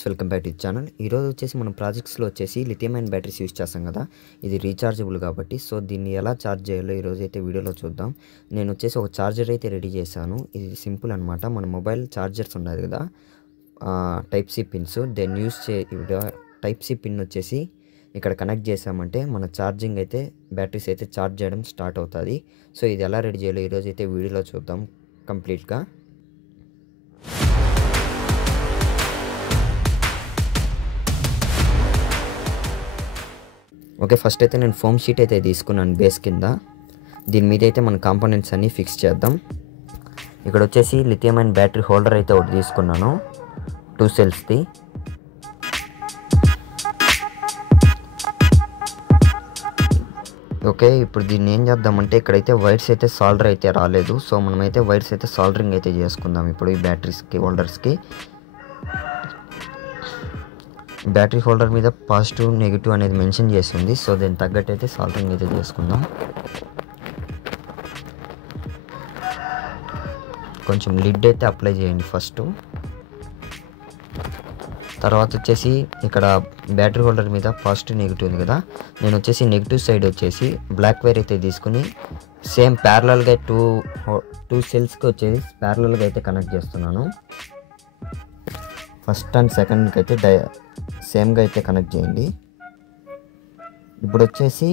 Friends, welcome back to channel. ఈరోజు వచ్చేసి మనం ప్రాజెక్ట్స్లో వచ్చేసి లిథియం అయన్ బ్యాటరీస్ యూస్ చేస్తాం కదా. ఇది రీఛార్జబుల్ కాబట్టి సో దీన్ని ఎలా ఛార్జ్ చేయాలో ఈరోజు అయితే వీడియోలో చూద్దాం. నేను వచ్చేసి ఒక ఛార్జర్ అయితే రెడీ చేశాను. ఇది సింపుల్ అనమాట. మన మొబైల్ ఛార్జర్స్ ఉన్నాయి కదా, టైప్ సి పిన్స్, దాన్ని యూస్ టైప్ సి పిన్ వచ్చేసి ఇక్కడ కనెక్ట్ చేసామంటే మన ఛార్జింగ్ అయితే బ్యాటరీస్ అయితే ఛార్జ్ చేయడం స్టార్ట్ అవుతుంది. సో ఇది ఎలా రెడీ చేయాలో ఈరోజు అయితే వీడియోలో చూద్దాం కంప్లీట్గా. ఓకే, ఫస్ట్ అయితే నేను ఫోమ్ షీట్ అయితే తీసుకున్నాను బేస్ కింద. దీని మీద అయితే మన కాంపోనెంట్స్ అన్నీ ఫిక్స్ చేద్దాం. ఇక్కడ వచ్చేసి లిథియం అయన్ బ్యాటరీ హోల్డర్ అయితే ఒకటి తీసుకున్నాను, 2 సెల్స్ది. ఓకే, ఇప్పుడు దీన్ని ఏం చేద్దామంటే ఇక్కడైతే వైర్స్ అయితే సాల్డర్ అయితే రాలేదు. సో మనమైతే వైర్స్ అయితే సాల్డరింగ్ అయితే చేసుకుందాం ఇప్పుడు ఈ బ్యాటరీస్కి, హోల్డర్స్కి. బ్యాటరీ హోల్డర్ మీద పాజిటివ్ నెగిటివ్ అనేది మెన్షన్ చేసి ఉంది. సో దీన్ని తగ్గట్టు అయితే సాల్డరింగ్ అయితే చేసుకుందాం. కొంచెం లిడ్ అయితే అప్లై చేయండి ఫస్ట్. తర్వాత వచ్చేసి ఇక్కడ బ్యాటరీ హోల్డర్ మీద పాజిటివ్ నెగిటివ్ ఉంది కదా, నేను వచ్చేసి నెగిటివ్ సైడ్ వచ్చేసి బ్లాక్ వైర్ అయితే తీసుకుని సేమ్ ప్యారలల్గా టూ సెల్స్కి వచ్చేసి ప్యారలల్గా అయితే కనెక్ట్ చేస్తున్నాను. ఫస్ట్ అండ్ సెకండ్కి అయితే సేమ్గా అయితే కనెక్ట్ చేయండి. ఇప్పుడు వచ్చేసి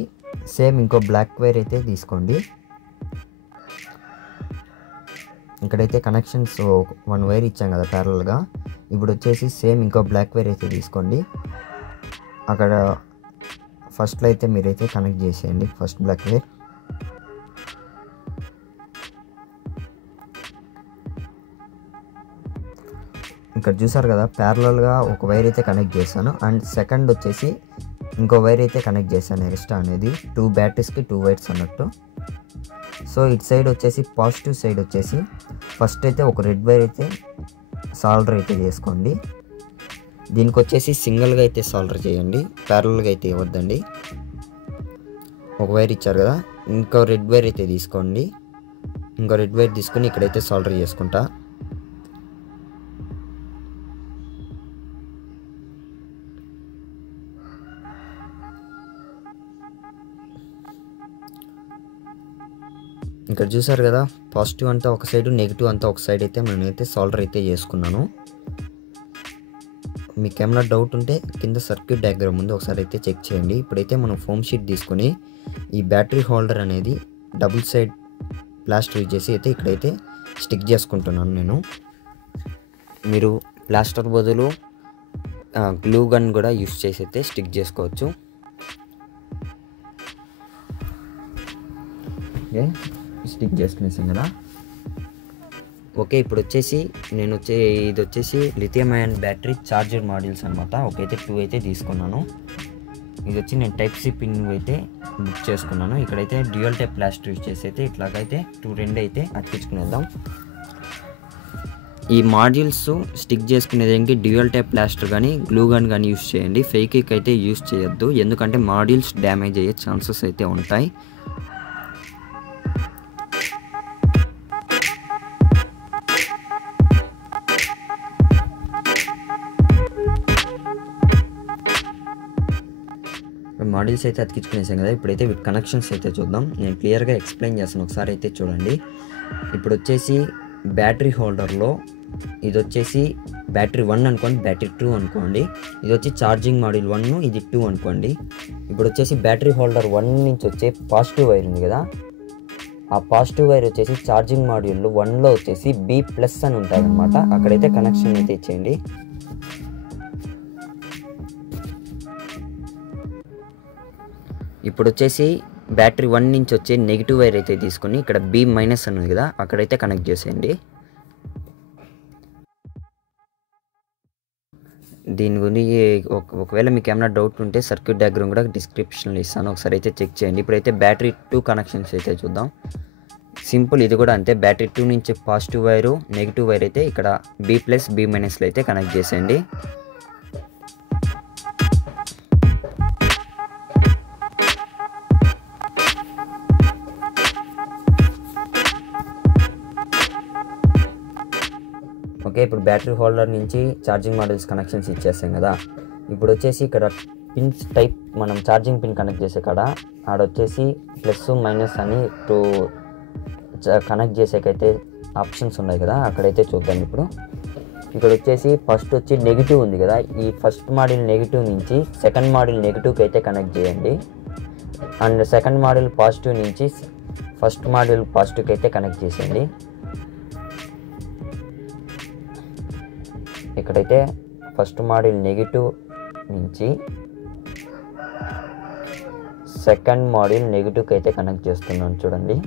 సేమ్ ఇంకో బ్లాక్ వైర్ అయితే తీసుకోండి. ఇక్కడైతే కనెక్షన్స్ 1 వైర్ ఇచ్చాం కదా ప్యారలల్గా. ఇప్పుడు వచ్చేసి సేమ్ ఇంకో బ్లాక్ వైర్ అయితే తీసుకోండి. అక్కడ ఫస్ట్లో అయితే మీరైతే కనెక్ట్ చేసేయండి ఫస్ట్ బ్లాక్ వైర్. ఇక్కడ చూసారు కదా, ప్యారలల్గా ఒక వైర్ అయితే కనెక్ట్ చేశాను అండ్ సెకండ్ వచ్చేసి ఇంకో వైర్ అయితే కనెక్ట్ చేశాను ఎక్స్ట్రా అనేది. 2 బ్యాటరీస్కి 2 వైర్స్ అన్నట్టు. సో ఇటు సైడ్ వచ్చేసి పాజిటివ్ సైడ్ వచ్చేసి ఫస్ట్ అయితే ఒక రెడ్ వైర్ అయితే సాల్డర్ అయితే చేసుకోండి. దీనికి వచ్చేసి సింగిల్గా అయితే సాల్డర్ చేయండి, ప్యారలల్గా అయితే ఇవ్వద్దండి. ఒక వైర్ ఇచ్చారు కదా, ఇంకో రెడ్ వైర్ అయితే తీసుకోండి. ఇంకో రెడ్ వైర్ తీసుకొని ఇక్కడైతే సాల్డర్ చేసుకుంటా. ఇక్కడ చూసారు కదా, పాజిటివ్ అంతా ఒక సైడ్, నెగిటివ్ అంతా ఒక సైడ్ అయితే నేనైతే సాల్డర్ అయితే చేసుకున్నాను. మీకు ఏమైనా డౌట్ ఉంటే కింద సర్క్యూట్ డయాగ్రామ్ ఉంది, ఒకసారి అయితే చెక్ చేయండి. ఇప్పుడైతే మనం ఫోమ్ షీట్ తీసుకొని ఈ బ్యాటరీ హోల్డర్ అనేది డబుల్ సైడ్ ప్లాస్టర్ యూజ్ చేసి అయితే ఇక్కడైతే స్టిక్ చేసుకుంటున్నాను నేను. మీరు ప్లాస్టర్ బదులు గ్లూ గన్ కూడా యూజ్ చేసి అయితే స్టిక్ చేసుకోవచ్చు. ఓకే, స్టిక్ చేసుకునేసాం కదా. ఓకే, ఇప్పుడు వచ్చేసి ఇది వచ్చేసి లిథియం అయన్ బ్యాటరీ చార్జర్ మాడ్యూల్స్ అనమాట. ఒకైతే 2 అయితే తీసుకున్నాను. ఇది వచ్చి నేను టైప్ సి పిన్ అయితే బుక్ చేసుకున్నాను. ఇక్కడైతే డ్యూయల్ టైప్ ప్లాస్టర్ యూజ్ చేసి అయితే ఇట్లాగైతే 2 అయితే అతికించుకునేద్దాం. ఈ మాడ్యూల్స్ స్టిక్ చేసుకునేదానికి డ్యూయల్ టైప్ ప్లాస్టర్ కానీ గ్లూ గన్ కానీ యూజ్ చేయండి. ఫెవిక్విక్ అయితే యూజ్ చేయొద్దు, ఎందుకంటే మాడ్యూల్స్ డ్యామేజ్ అయ్యే ఛాన్సెస్ అయితే ఉంటాయి. మాడ్యూల్స్ అయితే అతికించుకునేసాం కదా. ఇప్పుడైతే వీటి కనెక్షన్స్ అయితే చూద్దాం. నేను క్లియర్గా ఎక్స్ప్లెయిన్ చేస్తాను, ఒకసారి అయితే చూడండి. ఇప్పుడు వచ్చేసి బ్యాటరీ హోల్డర్లో ఇది వచ్చేసి బ్యాటరీ 1 అనుకోండి, బ్యాటరీ 2 అనుకోండి. ఇది వచ్చి ఛార్జింగ్ మాడ్యూల్ 1, ఇది 2 అనుకోండి. ఇప్పుడు వచ్చేసి బ్యాటరీ హోల్డర్ 1 నుంచి వచ్చే పాజిటివ్ వైర్ ఉంది కదా, ఆ పాజిటివ్ వైర్ వచ్చేసి ఛార్జింగ్ మాడ్యూల్ 1లో వచ్చేసి B+ అని ఉంటుంది అనమాట. అక్కడైతే కనెక్షన్ అయితే ఇచ్చేయండి. ఇప్పుడు వచ్చేసి బ్యాటరీ 1 నుంచి వచ్చే నెగిటివ్ వైర్ అయితే తీసుకొని ఇక్కడ B- ఉంది కదా, అక్కడైతే కనెక్ట్ చేసేయండి. దీని గురించి ఒకవేళ మీకు ఏమైనా డౌట్ ఉంటే సర్క్యూట్ డయాగ్రామ్ కూడా డిస్క్రిప్షన్లో ఇస్తాను, ఒకసారి అయితే చెక్ చేయండి. ఇప్పుడైతే బ్యాటరీ 2 కనెక్షన్స్ అయితే చూద్దాం. సింపుల్, ఇది కూడా అంతే. బ్యాటరీ 2 నుంచి పాజిటివ్ వైరు, నెగిటివ్ వైర్ అయితే ఇక్కడ B+, B- అయితే కనెక్ట్ చేసేయండి. ఓకే, ఇప్పుడు బ్యాటరీ హోల్డర్ నుంచి ఛార్జింగ్ మాడ్యూల్స్ కనెక్షన్స్ ఇచ్చేస్తాం కదా. ఇప్పుడు వచ్చేసి ఇక్కడ పిన్స్ టైప్ మనం ఛార్జింగ్ పిన్ కనెక్ట్ చేసే కాడ ఆడొచ్చేసి ప్లస్ మైనస్ అని కనెక్ట్ చేసేకైతే ఆప్షన్స్ ఉన్నాయి కదా, అక్కడైతే చూద్దాం. ఇప్పుడు ఇక్కడ వచ్చేసి ఫస్ట్ వచ్చి నెగిటివ్ ఉంది కదా, ఈ ఫస్ట్ మాడ్యూల్ నెగిటివ్ నుంచి సెకండ్ మాడ్యూల్ నెగిటివ్కి అయితే కనెక్ట్ చేయండి. అండ్ సెకండ్ మాడ్యూల్ పాజిటివ్ నుంచి ఫస్ట్ మాడ్యూల్ పాజిటివ్కి అయితే కనెక్ట్ చేసేయండి. ఇక్కడైతే ఫస్ట్ మాడ్యూల్ నెగిటివ్ నుంచి సెకండ్ మాడ్యూల్ నెగిటివ్కి అయితే కనెక్ట్ చేస్తున్నాను చూడండి.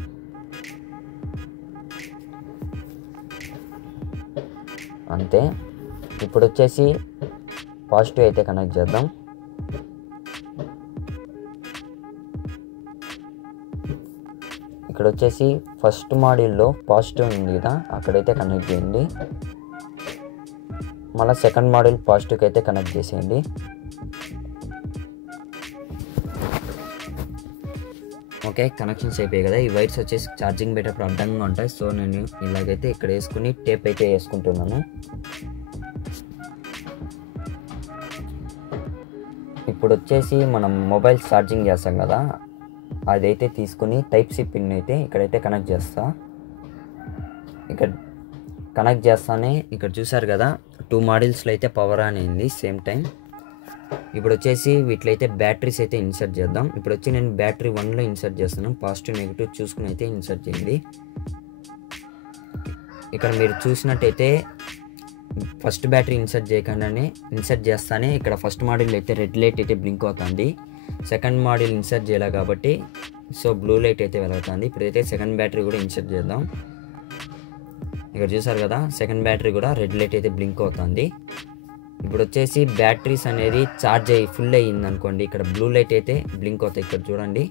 అంతే. ఇప్పుడు వచ్చేసి పాజిటివ్ అయితే కనెక్ట్ చేద్దాం. ఇక్కడ వచ్చేసి ఫస్ట్ మాడ్యూల్లో పాజిటివ్ ఉంది కదా, అక్కడైతే కనెక్ట్ చేయండి. మళ్ళీ సెకండ్ మాడ్యూల్ పాజిటివ్కి అయితే కనెక్ట్ చేసేయండి. ఓకే, కనెక్షన్స్ అయిపోయాయి కదా. ఈ వైర్స్ వచ్చేసి ఛార్జింగ్ పెట్టేటప్పుడు అడ్డంగా ఉంటాయి. సో నేను ఇలాగైతే ఇక్కడ వేసుకుని టేప్ అయితే వేసుకుంటున్నాను. ఇప్పుడు వచ్చేసి మనం మొబైల్ ఛార్జింగ్ చేస్తాం కదా, అదైతే తీసుకుని టైప్ సి పిన్ అయితే ఇక్కడైతే కనెక్ట్ చేస్తా. ఇక్కడ కనెక్ట్ చేస్తానే ఇక్కడ చూసారు కదా 2 మాడ్యూల్స్లో అయితే పవర్ ఆన్ అయింది సేమ్ టైం. ఇప్పుడు వచ్చేసి వీటిలో బ్యాటరీస్ అయితే ఇన్సర్ట్ చేద్దాం. ఇప్పుడు వచ్చి నేను బ్యాటరీ 1లో ఇన్సర్ట్ చేస్తున్నాను. పాజిటివ్ నెగిటివ్ చూసుకుని అయితే ఇన్సర్ట్ చేయండి. ఇక్కడ మీరు చూసినట్టయితే ఫస్ట్ బ్యాటరీ ఇన్సర్ట్ చేయకుండానే ఇన్సర్ట్ చేస్తానే ఇక్కడ ఫస్ట్ మాడ్యూల్ అయితే రెడ్ లైట్ అయితే బ్లింక్ అవుతుంది. సెకండ్ మాడ్యూల్ ఇన్సర్ట్ చేయాలి కాబట్టి సో బ్లూ లైట్ అయితే వెలుగుతుంది. ఇప్పుడైతే సెకండ్ బ్యాటరీ కూడా ఇన్సర్ట్ చేద్దాం. ఇక్కడ చూసారు కదా సెకండ్ బ్యాటరీ కూడా రెడ్ లైట్ అయితే బ్లింక్ అవుతుంది. ఇప్పుడు వచ్చేసి బ్యాటరీస్ అనేది ఛార్జ్ అయ్యి ఫుల్ అయ్యింది అనుకోండి, ఇక్కడ బ్లూ లైట్ అయితే బ్లింక్ అవుతాయి. ఇక్కడ చూడండి